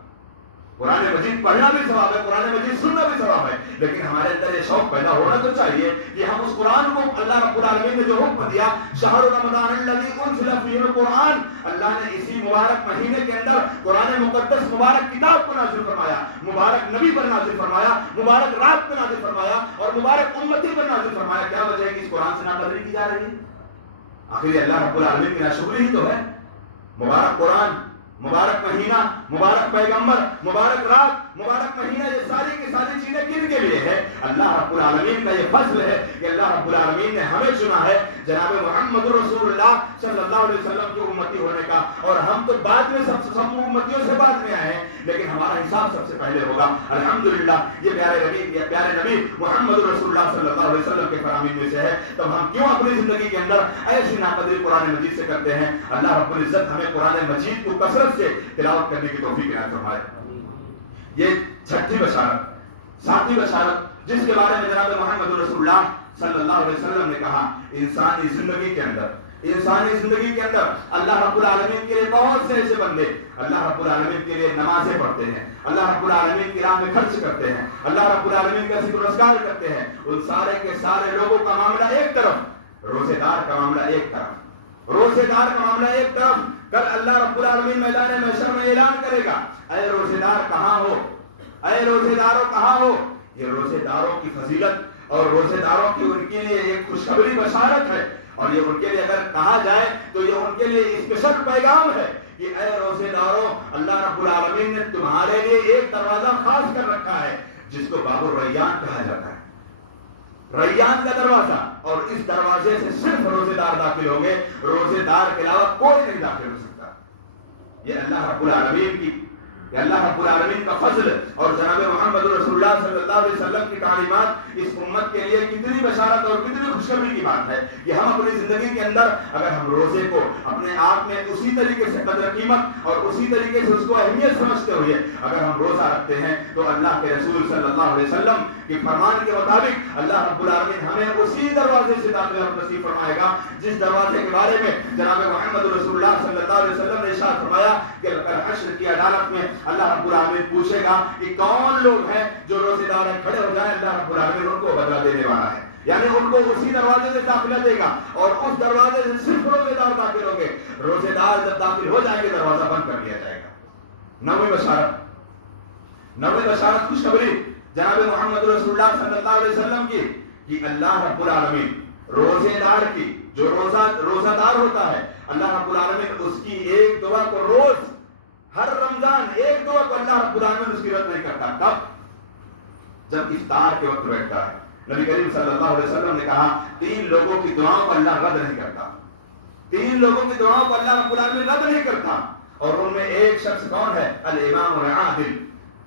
قرآن مجید پڑھنا بھی ثواب ہے، قرآن مجید سننا بھی ثواب ہے، لیکن ہمارے اندر یہ شوق پیدا ہونا تو چاہیے کہ ہم اس قرآن کو، اللہ رب العالمین نے جو حکم دیا شہر رمضان الذی انزل فیہ القرآن، اللہ نے اسی مبارک مہینے کے اندر قرآن مقدس مبارک کتاب کو نازل فرمایا، مبارک نبی پر نازل فرمایا، مبارک رات پر نازل فرمایا اور مبارک امتی پر نازل فرمایا. کیا وجہ ہے کہ اس قرآن سے ناقدری کی جا رہی ہے؟ آخر اللہ رب العالمین کی ناشکری ہی تو ہے. مبارک قرآن، مبارک مہینہ، مبارک پیغمبر، مبارک رات، مبارک مہینہ، یہ ساری کی ساری چیزیں کن کے لیے ہے؟ اللہ رب العالمین کا یہ فضل ہے کہ اللہ رب العالمین نے ہمیں چنا ہے جناب محمد رسول اللہ صلی اللہ علیہ وسلم کی امتی ہونے کا. اور ہم تو بعد میں سب امتیوں سے بعد میں آئے ہیں، لیکن ہمارا حساب سب سے پہلے ہوگا. الحمدللہ یہ پیارے نبی محمد رسول اللہ صلی اللہ علیہ وسلم کے فرامین میں سے ہے. تب ہم کیوں اپنی زندگی کے اندر ایسی ناقدری قرآن مجید سے کرتے ہیں؟ اللہ رب العزت ہمیں قرآن مجید کو کثرت سے تلاوت کرنے کی توفیق عنایت فرمائے. یہ چھٹی بشارت، ساتویں بشارت جس کے بارے میں جناب محمد رسول اللہ صلی اللہ علیہ وسلم نے کہا، انسانی زندگی کے اندر اللہ رب العالمین کے لیے بہت سے ایسے بندے اللہ رب العالمین کے لیے نمازیں پڑھتے ہیں، اللہ رب العالمین کی راہ میں خرچ کرتے ہیں، اللہ رب العالمین کا ذکر اذکار کرتے ہیں. ان سارے کے سارے لوگوں کا معاملہ ایک طرف، روزے دار کا معاملہ ایک طرف، روزے دار کا معاملہ ایک طرف. کل اللہ رب العالمین میدان محشر میں اعلان کرے گا، اے روزے دار کہاں ہو، اے روزے داروں کہاں ہو. یہ روزے داروں کی فضیلت اور روزے داروں کی ان کے لیے ایک خوشخبری بشارت ہے، اور یہ ان کے لیے اگر کہا جائے تو یہ ان کے لیے اسپیشل پیغام ہے کہ اے روزے داروں، اللہ رب العالمین نے تمہارے لیے ایک دروازہ خاص کر رکھا ہے جس کو باب الریان کہا جاتا ہے، ریان کا دروازہ. اور اس دروازے سے صرف روزے دار داخل ہوں گے، روزے دار کے علاوہ کوئی نہیں داخل ہو سکتا. یہ اللہ رب العالمین کی، کہ اللہ رب العالمین کا فضل اور جناب محمد رسول اللہ صلی اللہ علیہ وسلم کی تعلیمات اس امت کے لیے کتنی بشارت اور کتنی خوشخبری کی بات ہے کہ ہم اپنی زندگی کے اندر اگر ہم روزے کو اپنے آپ میں اسی طریقے سے قدر قیمت اور اسی طریقے سے اس کو اہمیت سمجھتے ہوئے اگر ہم روزہ رکھتے ہیں تو اللہ کے رسول صلی اللہ علیہ وسلم کے فرمان کے مطابق اللہ رب العالمین ہمیں اسی دروازے سے داخلہ نصیب فرمائے گا جس دروازے کے بارے میں جناب محمد رسول اللہ صلی اللہ علیہ وسلم نے ارشاد فرمایا کہ حشر کی عدالت میں اللہ رب العالمین پوچھے گا کہ کون لوگ ہیں جو روزے دار ہیں، کھڑے ہو جائیں، اللہ رب العالمین ان کو بدلہ دینے والا ہے، یعنی ان کو اسی دروازے سے داخلہ دے گا اور اس دروازے سے صرف روزے دار داخل ہوں گے. روزے دار جب داخل ہو جائیں گے دروازہ بند کر دیا جائے گا. نویں بشارت خوشخبری جناب محمد رسول اللہ صلی اللہ علیہ وسلم کی کہ اللہ رب العالمین روزے دار کی، جو روزہ دار ہوتا ہے، اللہ رب العالمین اس کی ایک دعا کو روز، ہر رمضان ایک دعا کو اللہ رب العالمین اس کی رد نہیں کرتا. کب؟ جب افطار کے وقت بیٹھتا ہے. نبی کریم صلی اللہ علیہ وسلم نے کہا 3 لوگوں کی دعاؤں کو اللہ رد نہیں کرتا، 3 لوگوں کی دعاؤں کو اللہ رب العالمین رد نہیں کرتا. اور ان میں ایک شخص کون ہے؟ الامام العادل،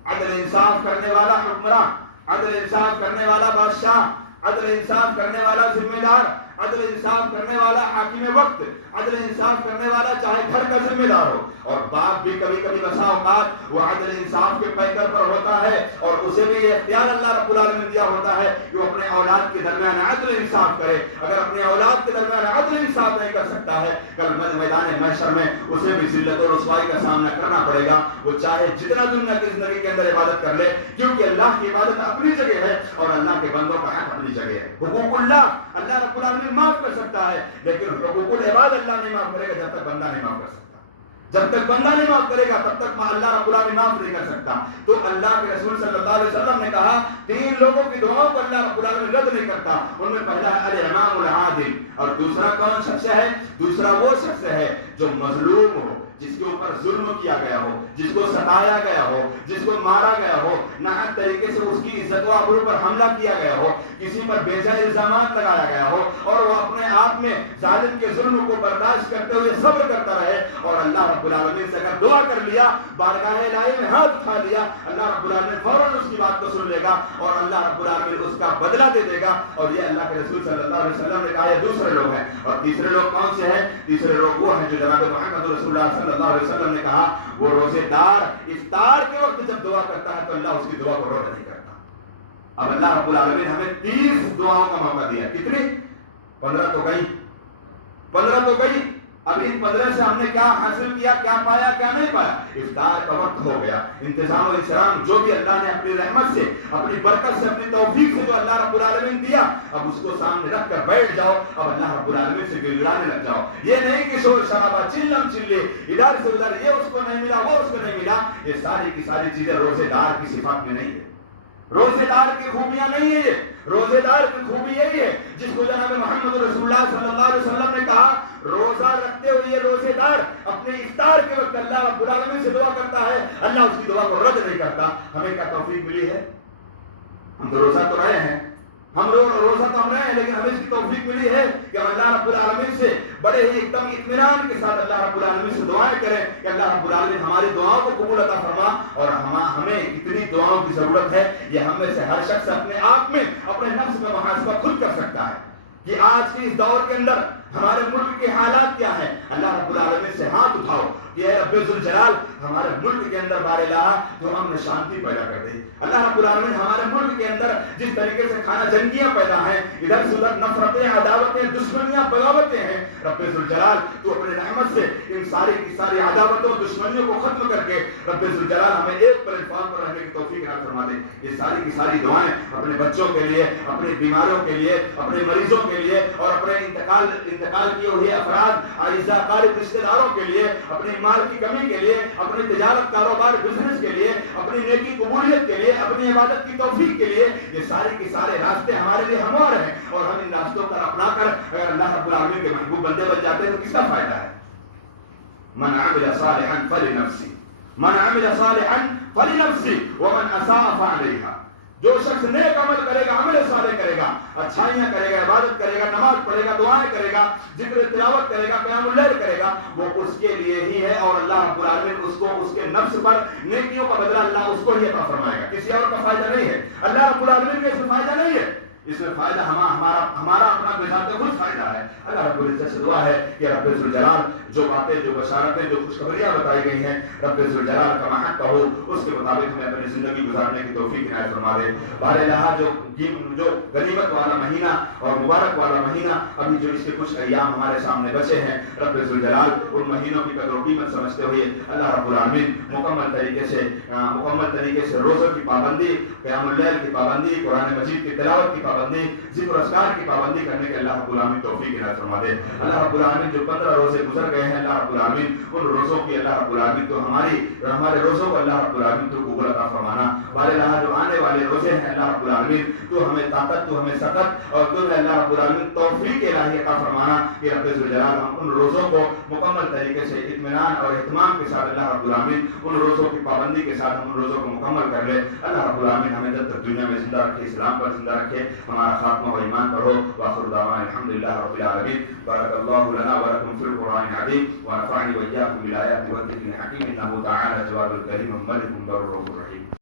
عدل انصاف کرنے والا حکمراں، عدل انصاف کرنے والا بادشاہ، عدل انصاف کرنے والا ذمہ دار، عدل انصاف کرنے والا حاکم وقت، عدل انصاف کرنے والا چاہے گھر کا ذمہ دار ہو، اور باپ بھی کبھی کبھی بسا اوقات وہ عدل انصاف کے پیکر پر ہوتا ہے، اور اسے بھی یہ اختیار اللہ رب العالمین نے دیا ہوتا ہے کہ وہ اپنے اولاد کے درمیان عدل انصاف کرے۔ اگر اپنے اولاد کے درمیان عدل انصاف نہیں کر سکتا ہے، کل میدان محشر میں اسے بھی ذلت و رسوائی کا سامنا کرنا پڑے گا، وہ چاہے جتنا دنیا کی زندگی کے اندر عبادت کر لے، کیونکہ اللہ کی عبادت اپنی جگہ ہے اور اللہ کے بندوں کا حق اپنی جگہ ہے۔ حقوق اللہ رب العالمین معاف کر سکتا ہے، لیکن حقوق العباد اللہ نہیں معاف کرے گا جب تک بندہ نہیں معاف کر سکتا۔ جب تک بندہ نہیں معاف کرے گا تب تک اللہ رب العالمین معاف نہیں کر سکتا۔ تو اللہ کے رسول صلی اللہ علیہ وسلم نے کہا 3 لوگوں کی دعاؤں کو اللہ رب العالمین رد نہیں کرتا، ان میں پہلا ہے الامام العادل، اور دوسرا کون شخص ہے؟ دوسرا وہ شخص ہے جو مظلوم ہو، جس کے اوپر ظلم کیا گیا ہو، جس کو ستایا گیا ہو، جس کو مارا گیا ہو، ناحق طریقے سے اس کی عزت و آبرو پر حملہ کیا گیا ہو، کسی پر بے جا الزامات لگایا گیا ہو، اور وہ اپنے آپ میں ظالم کے ظلم کو برداشت کرتے ہوئے صبر کرتا رہے، اور اللہ رب العالمین سے اگر دعا کر لیا، بارگاہ الہی میں ہاتھ اٹھا لیا، اللہ رب العالمین فوراً اس کی بات کو سن لے گا اور اللہ رب العالمین اس کا بدلہ دے دے گا۔ اور یہ اللہ کے رسول صلی اللہ علیہ وسلم نے کہا یہ دوسرے لوگ ہیں۔ اور تیسرے لوگ کون سے ہیں؟ تیسرے لوگ وہ ہیں جو جناب محمد رسول اللہ صلی اللہ علیہ وسلم نے کہا وہ روزے دار افطار کے وقت جب دعا کرتا ہے تو اللہ اس کی دعا کو رد نہیں کرتا۔ اب اللہ رب العالمین ہمیں 30 دعاؤں کا موقع دیا، کتنی؟ 15 تو گئی، 15 تو گئی۔ اب ان 15 سے ہم نے کیا حاصل کیا، کیا پایا، کیا نہیں پایا؟ افطار کا وقت ہو گیا، انتظام و انصرام جو بھی اللہ نے اپنی رحمت سے، اپنی برکت سے، اپنی توفیق سے جو اللہ رب العالمین دیا، اب اس کو سامنے رکھ کر بیٹھ جاؤ، اب اللہ رب العالمین سے گڑگڑانے لگ جاؤ۔ یہ نہیں کہ شور شرابہ، چلم چلے، ادھر سے ادھر، یہ اس کو نہیں ملا، وہ اس کو نہیں ملا، یہ ساری کی ساری چیزیں روزے دار کی صفات میں نہیں ہے، روزے دار کی خوبیاں نہیں ہے۔ یہ روزے دار کی خوبی یہی ہے جس کو جناب محمد رسول اللہ صلی اللہ علیہ وسلم نے کہا روزہ رکھتے ہوئے یہ روزے دار اپنے افطار کے وقت اللہ رب العالمین سے دعا کرتا ہے، اللہ اس کی دعا کو رد نہیں کرتا۔ ہمیں کیا توفیق ملی ہے؟ ہم تو روزہ تو رہے ہیں، ہم روزہ تو ہم رہے ہیں، لیکن ہمیں اس کی توفیق ملی ہے کہ ہم اللہ رب العالمین سے بڑے ہی ایک دم اطمینان کے ساتھ اللہ رب العالمین سے دعائیں کریں کہ اللہ رب العالمین ہماری دعاؤں کو قبول عطا فرما۔ اور ہمیں کتنی دعاؤں کی ضرورت ہے یہ ہم میں سے ہر شخص اپنے آپ میں اپنے نفس میں محاسبہ خود کر سکتا ہے کہ آج کے اس دور کے اندر ہمارے ملک کے حالات کیا ہیں۔ اللہ رب العالمین سے ہاتھ اٹھاؤ کہ اے رب ذوالجلال ہمارے ملک کے اندر بار الہ تو امن شانتی پیدا کر دے۔ اللہ رب العالمین ہمارے ملک کے اندر جس طریقے سے خانہ جنگیاں پیدا ہیں، ادھر سے ادھر نفرتیں، عداوتیں، دشمنیاں، بغاوتیں ہیں، رب ذوالجلال تو اپنے رحمت سے ان ساری کی ساری عداوتوں دشمنیوں کو ختم کر کے رب ذوالجلال ہمیں ایک پلیٹ فارم پر رہنے کی توفیق عطا فرما دے۔ یہ ساری کی ساری دعائیں اپنے بچوں کے لیے، اپنے بیماروں کے لیے، اپنے مریضوں کے لیے، اور اپنے انتقال کیے ہوئے افراد، اعزاء قارب رشتہ داروں کے لیے، اپنے مال کی کمی کے لیے، اپنے تجارت، کاروبار، بزنس کے لیے، اپنی نیکی قبولیت کے لیے، اپنی عبادت کی توفیق کے لیے، یہ سارے کے سارے راستے ہمارے لیے ہموار ہیں، اور ہم ان راستوں پر اپنا کر اگر اللہ رب العالمین کے محبوب بندے بن جاتے ہیں تو کس کا فائدہ ہے؟ من عمل صالحا فلنفسه، من عمل صالحا فلنفسه ومن اساء فعليها۔ جو شخص نیک عمل کرے گا، عمل صالح کرے گا، اچھائیاں کرے گا، عبادت کرے گا، نماز پڑھے گا، دعائیں کرے گا، ذکر تلاوت کرے گا، قیام اللیل کرے گا، وہ اس کے لیے ہی ہے، اور اللہ رب العالمین اس کو اس کے نفس پر نیکیوں کا بدلہ اللہ اس کو ہی عطا فرمائے گا، کسی اور کا فائدہ نہیں ہے۔ اللہ رب العالمین کا اس میں فائدہ نہیں ہے، اس میں فائدہ ہمارا اپنا بذات خود فائدہ ہے۔ اللہ رب العزت سے دعا ہے کہ رب ذوالجلال جو باتیں، جو بشارتیں، جو خوشخبریاں بتائی گئی ہیں، رب ذوالجلال کا محق کا ہو اس کے مطابق ہمیں اپنی زندگی گزارنے کی توفیق عنایت فرما دے۔ بار الہ جو غنیمت والا مہینہ اور مبارک والا مہینہ، ابھی جو اس کے کچھ ایام ہمارے سامنے بچے ہیں، رب ذوالجلال ان مہینوں کی قدر و قیمت سمجھتے ہوئے اللہ رب العالمین مکمل طریقے سے روزوں کی پابندی، قیام اللیل کی پابندی، قرآن مجید کی تلاوت کی پابندی، ذکر و اذکار کی پابندی کرنے کے اللہ رب العالمین توفیق عنایت فرما دے۔ اللہ رب العالمین جو 15 روزے گزر گئے ہیں، اللہ رب العالمین ان روزوں کی اللہ رب العالمین تو ہمارے روزوں کو اللہ رب العالمین تو قبول عطا فرمانا۔ بار الہ جو آنے والے روزے ہیں اللہ رب العالمین تو ہمیں طاقت، تو ہمیں سخت، اور تو اللہ رب العالمین توفیق الہی عطا فرمانا کہ رب ذوالجلال ہم ان روزوں کو مکمل طریقے سے اطمینان اور اہتمام کے ساتھ اللہ رب العالمین ان روزوں کی پابندی کے ساتھ ہم ان روزوں کو مکمل کر لے۔ اللہ رب العالمین ہمیں جب تک دنیا میں زندہ رکھے، اسلام پر زندہ رکھے، ہمارا خاتمہ و ایمان پر ہو۔ وآخر دعوانا الحمدللہ رب العالمین۔ بارک اللہ لنا ولکم فی القرآن العظیم ونفعني وإياكم بالآيات والذکر الحکیم، انہ تعالی جواد الکریم ملک بر الرحیم۔